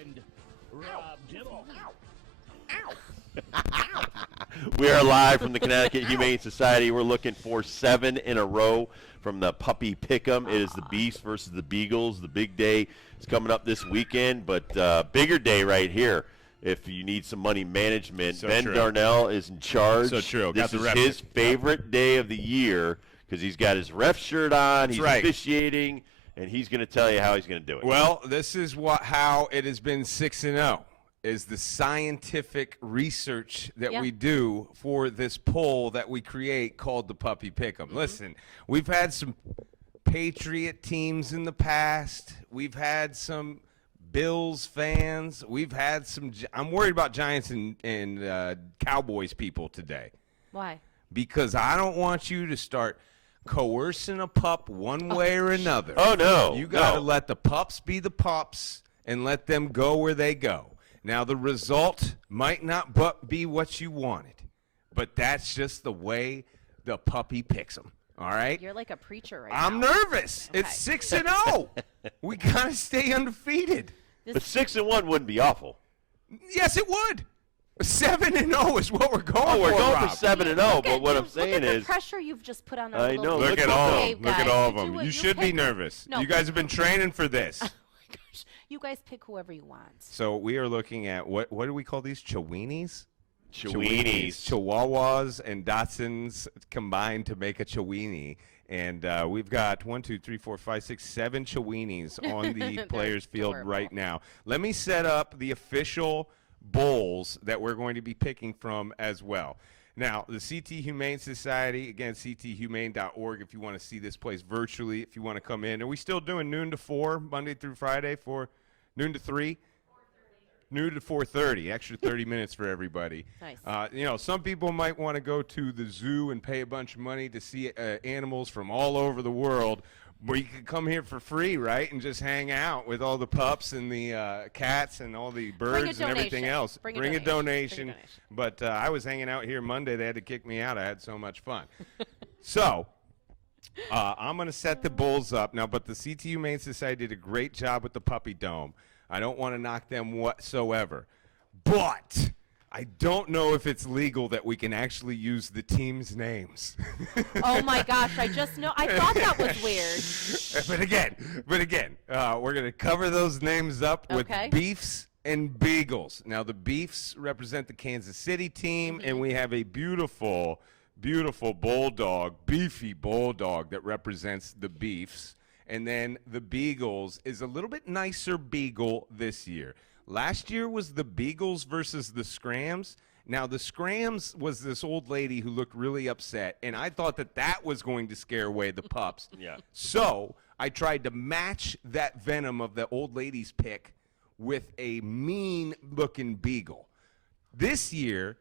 friend, Rob Dibble. We are live from the Connecticut Humane Society. We're looking for 7 in a row from the Puppy Pick'em. It is the Beasts versus the Beagles. The big day is coming up this weekend, but bigger day right here. If you need some money management, So Ben true. Darnell is in charge. So true. This is his favorite day of the year because he's got his ref shirt on. He's officiating, and he's going to tell you how he's going to do it. Well, this is how it has been 6-0. Is the scientific research that we do for this poll that we create called the Puppy Pick'em. Listen, we've had some Patriot teams in the past. We've had some Bills fans. We've had some – I'm worried about Giants and Cowboys people today. Why? Because I don't want you to start coercing a pup one way or another. Oh, no. You got to let the pups be the pups and let them go where they go. Now, the result might not be what you wanted, but that's just the way the puppy picks them, all right? You're like a preacher right I'm now. nervous. Okay. It's 6-0. We got to stay undefeated. But 6-1 wouldn't be awful. Yes, it would. 7-0 is what we're going for. Oh, we're going Rob. for 7-0, but what I'm saying look at is the pressure you've just put on our I little know. Look at all of them. Dave Look at guy. all of You do them. what You should be pick. nervous. No. You guys have been training for this. Oh my gosh. You guys pick whoever you want. So we are looking at what do we call these? Chiweenies? Chiweenies. Chihuahuas and Dachshunds combined to make a Chiweenie. And we've got 1, 2, 3, 4, 5, 6, 7 Chiweenies on the players' field adorable. right now. Let me set up the official bowls that we're going to be picking from as well. Now, the CT Humane Society, again, cthumane.org if you want to see this place virtually, if you want to come in. Are we still doing noon to 4, Monday through Friday, for noon to 3? 4:30. Noon to 4:30, extra 30 minutes for everybody. Nice. Some people might want to go to the zoo and pay a bunch of money to see animals from all over the world, where you can come here for free, right, and just hang out with all the pups and the cats and all the birds and everything else. Bring a donation. But I was hanging out here Monday. They had to kick me out. I had so much fun. So I'm going to set the bulls up now, but the CT Humane Society did a great job with the Puppy Dome. I don't want to knock them whatsoever. But I don't know if it's legal that we can actually use the team's names. Oh my gosh, I thought that was weird. But again, we're going to cover those names up with Beefs and Beagles. Now, the Beefs represent the Kansas City team, and we have a beautiful, beautiful bulldog, beefy bulldog that represents the Beefs. And then the Beagles is a little bit nicer beagle this year. Last year was the Beagles versus the Scrams. Now, the Scrams was this old lady who looked really upset, and I thought that was going to scare away the pups. Yeah. So I tried to match that venom of the old lady's pick with a mean-looking beagle. This year,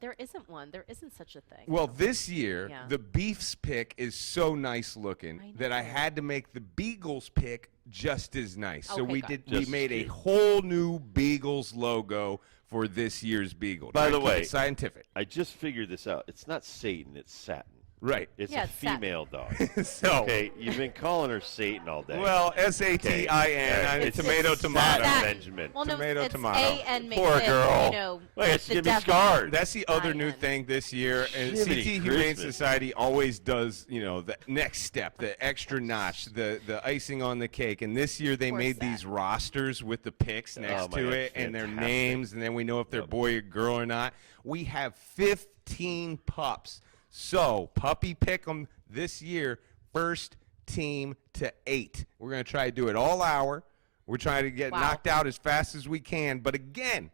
there isn't one. There isn't such a thing. well, this year, the Beefs pick is so nice looking that I had to make the Beagles pick just as nice. So we made a whole new Beagles logo for this year's Beagle. By the way, scientific. I just figured this out. It's not Satan, it's Satin. Right. It's Yeah, a it's Satin. female dog. So, Okay, you've been calling her Satan all day. well, S-A-T-I-N, It's tomato, tomato. Satin. Benjamin. Well, no, Tomato, it's tomato. A-N makes Poor it, girl. Look, it's the gonna be devil. scarred. That's the other new I-N. thing this year. And Jiminy CT Humane Christmas. Society always does, the next step, the extra notch, the icing on the cake. And this year they Poor made Seth. these rosters with the picks next my to God, it and their fantastic. names, and then we know if they're boy or girl or not. We have 15 pups. So, puppy pick 'em this year, first team to 8. We're going to try to do it all hour. We're trying to get knocked out as fast as we can. But again,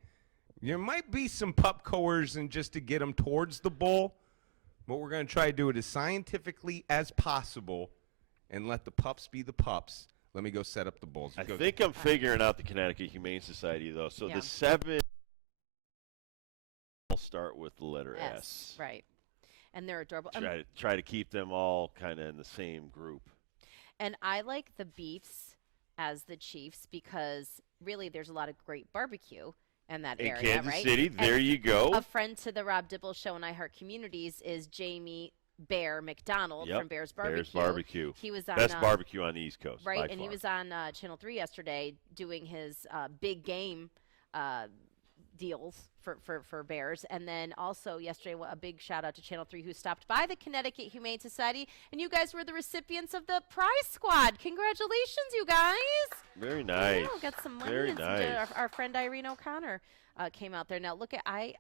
there might be some pup coercion just to get them towards the bull. But we're going to try to do it as scientifically as possible and let the pups be the pups. Let me go set up the bulls. I think I'm figuring out the Connecticut Humane Society, though. So Yeah. the 7 will start with the letter S. Right. And they're adorable. Try to keep them all kind of in the same group. And I like the Beefs as the Chiefs because really there's a lot of great barbecue in that In area, Kansas right? City, there you go. A friend to the Rob Dibble Show and I Heart Communities is Jamie Bear McDonald Yep, from Bear's Barbecue. Bear's Barbecue. He was on Best barbecue on the East Coast. right, by and far. he was on Channel 3 yesterday doing his big game deals for Bears. And then also yesterday, a big shout out to Channel 3 who stopped by the Connecticut Humane Society. And you guys were the recipients of the prize squad. Congratulations, you guys. Very nice. Got some money. Very and nice. our friend Irene O'Connor came out there. Now, look, I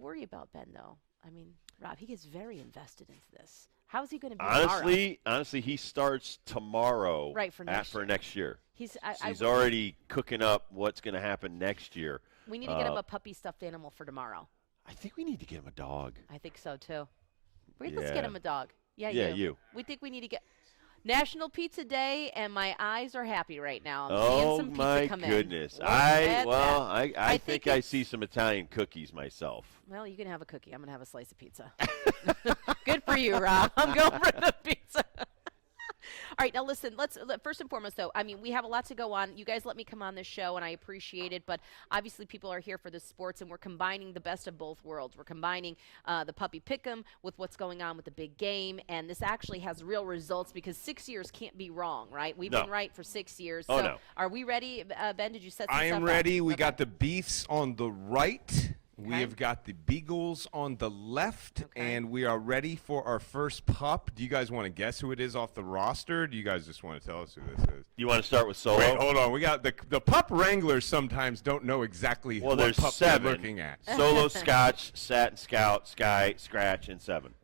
worry about Ben, though. I mean, Rob, he gets very invested into this. How is he going to be tomorrow? Honestly, he starts tomorrow. Right, for next year. He's already cooking up what's going to happen next year. We need to get him a puppy stuffed animal for tomorrow. I think we need to get him a dog. I think so too. Let's get him a dog. Yeah, you. We think we need to get National Pizza Day, and my eyes are happy right now. I'm seeing some pizza come in. Oh my goodness! Look at that. I think I see some Italian cookies myself. Well, you can have a cookie. I'm gonna have a slice of pizza. Good for you, Rob. I'm going for the pizza. All right, now listen, first and foremost, though, I mean, we have a lot to go on. You guys let me come on this show, and I appreciate it, but obviously people are here for the sports, and we're combining the best of both worlds. We're combining the puppy pick'em with what's going on with the big game, and this actually has real results because 6 years can't be wrong, right? We've been right for 6 years. Oh, so no. Are we ready, Ben? Did you set some I am stuff ready. up? We Okay. got the Beefs on the right. We Okay. have got the Beagles on the left, Okay. and we are ready for our first pup. Do you guys want to guess who it is off the roster? Or do you guys just want to tell us who this is? You want to start with Solo? Wait, hold on. We got the pup wranglers sometimes don't know exactly Well, what there's pup 7. they're looking at. Solo, Scotch, Satin Scout, Sky, Scratch, and 7.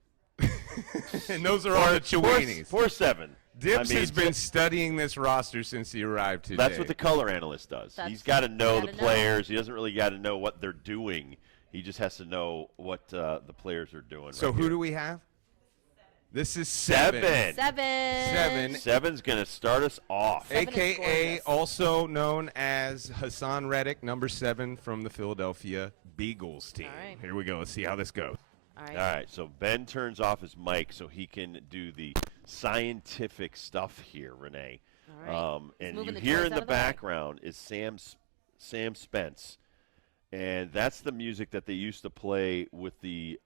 And those are all the Chihuahuas. 4-7. Dibs I mean, has been studying this roster since he arrived today. That's what the color analyst does. He's got to know the players. He doesn't really got to know what they're doing. He just has to know what the players are doing. So right who here. do we have? This is 7. 7. 7's going to start us off. Seven is AKA gorgeous. also known as Hassan Reddick, number 7 from the Philadelphia Beagles team. All right. Here we go. Let's see how this goes. All right. All right, so Ben turns off his mic so he can do the scientific stuff here, Renee. All right. And moving you the hear toys in out the of the way. background is Sam Spence. And that's the music that they used to play with the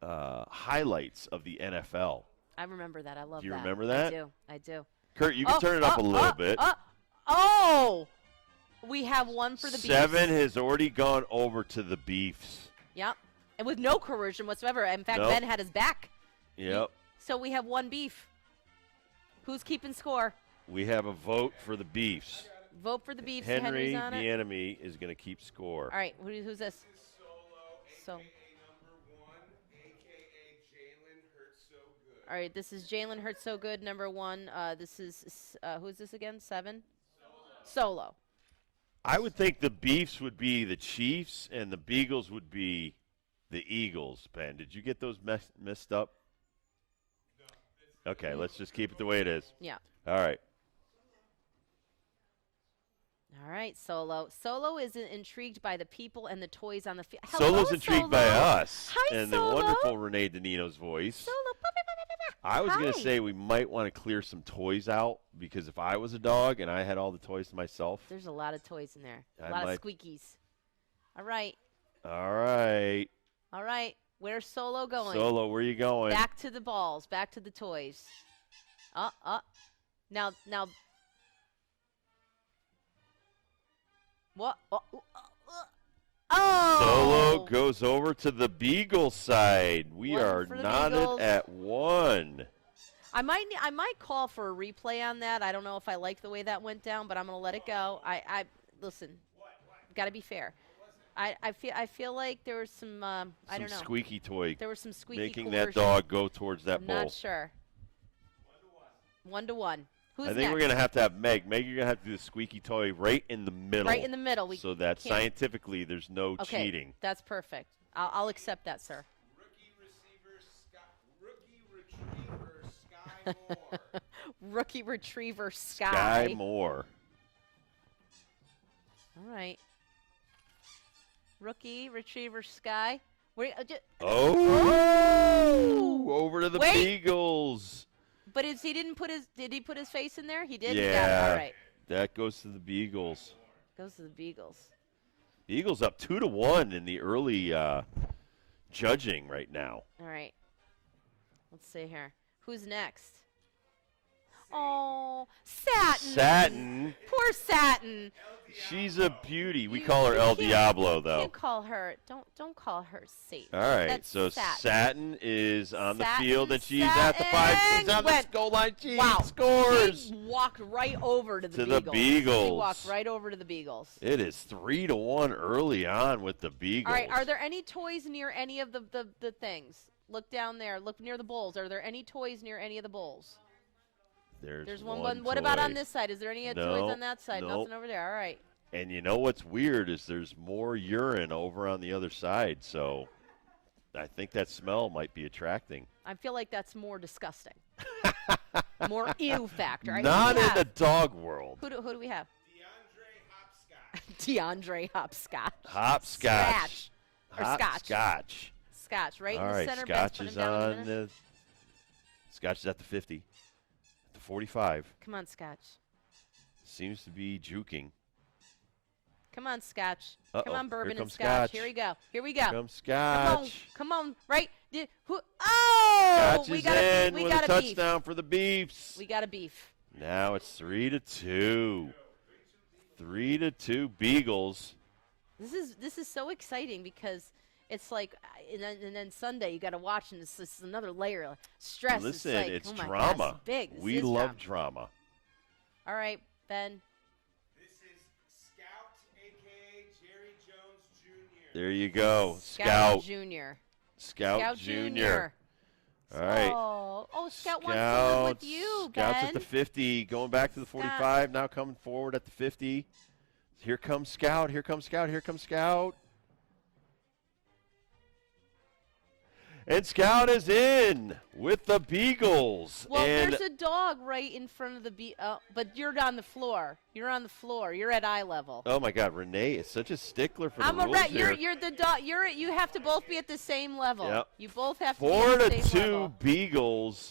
highlights of the NFL. I remember that. I love that. Do you remember that? I do. Kurt, you can turn it up a little bit. Oh! We have one for the Beefs. 7 has already gone over to the Beefs. Yep. And with no coercion whatsoever. In fact, Nope. Ben had his back. Yep. So we have one beef. Who's keeping score? We have a vote for the Beefs. Vote for the Beefs. Henry, Henry's on the it. enemy, is going to keep score. All right. Who's this? So. All right. This is Jalen Hurts so good, number 1. This is who's this again? 7. Solo. I would think the Beefs would be the Chiefs and the Beagles would be the Eagles, Ben. Did you get those messed up? Okay, let's just keep it the way it is. Yeah. All right. All right, Solo. Solo is intrigued by the people and the toys on the field. Solo's intrigued by us Hi, and Solo. the wonderful Renee Danino's voice. Solo. I was going to Hi. say we might want to clear some toys out because if I was a dog and I had all the toys to myself. There's a lot of toys in there. I A lot might- of squeakies. All right. All right. All right. Where's Solo going? Solo, where you going? Back to the balls. Back to the toys. Now. What? Oh! Solo goes over to the Beagle side. We One are for the knotted Beagles. at 1. I might call for a replay on that. I don't know if I like the way that went down, but I'm gonna let it go. I listen. Got to be fair. I feel like there was some I don't know. Squeaky toy There was some squeaky making coercion. that dog go towards that I'm bowl. not sure. 1-1. Who's I think next? we're going to have Meg. Meg, you're going to have to do the squeaky toy right in the middle. Right in the middle. We so that can't- scientifically there's no Okay, cheating. that's perfect. I'll accept that, sir. Rookie retriever Sky. Sky Moore. All right. Rookie retriever Sky. Oh! Over to the Wait. Beagles. But did he put his face in there? He did? Yeah. He got it. All right. That goes to the Beagles. Goes to the Beagles. Eagles up 2-1 in the early judging right now. All right. Let's see here. Who's next? Oh, Satin. Satin. Poor Satin. She's a beauty. We You- call her you El can't- Diablo, You though. can't call her. Don't call her Satan. All right, That's so Satin. is on the Satin, field, and she's at the 5. She's on the went- goal line. She Wow. scores. She walked right over to the To Beagles. the Beagles. She walked right over to the Beagles. It is 3-1 early on with the Beagles. All right, are there any toys near any of the things? Look down there. Look near the bowls. Are there any toys near any of the bowls? There's one. What about on this side? Is there any toys No, on that side? nope. Nothing over there. All right. And you know what's weird is there's more urine over on the other side, so I think that smell might be attracting. I feel like that's more disgusting. More ew factor. All right, Not who do we in have? the dog world. Who do we have? DeAndre Hopscotch. DeAndre Hopscotch. Hopscotch. Or Scotch. Hopscotch. Scotch, right All in the right, center. Scotch Ben's is putting him down in a on minute. Scotch is at the 50. At the 45. Come on, Scotch. Seems to be juking. Come on, Scotch. Uh-oh, Come on, here bourbon and comes Scotch. Scotch. Here we go. Here we go. Come Come on, Scotch. come on, right? Oh, Scotch we is got a in we with got a a beef. touchdown for the Beefs. We got a beef. Now it's 3-2. 3-2 Beagles. This is so exciting because it's like, and then Sunday you got to watch, and it's just another layer of stress. Listen, it's, like, it's oh my drama. Gosh, it's big. This We is love drama. drama. All right, Ben. This is Scout, a.k.a. Jerry Jones Jr. There you go. Scout Junior. Scout Junior. All right. Oh, Scout wants to live with you, Scout's Ben. at the 50, going back to the 45, now coming forward at the 50. Here comes Scout, here comes Scout, here comes Scout. And Scout is in with the Beagles. Well, and there's a dog right in front of the but you're on the floor. You're on the floor. You're at eye level. oh my God, Renee is such a stickler for I'm the a rules here. You're the dog. You have to both be at the same level. Yep. You both have to 4 be at to the same 2 level. Beagles.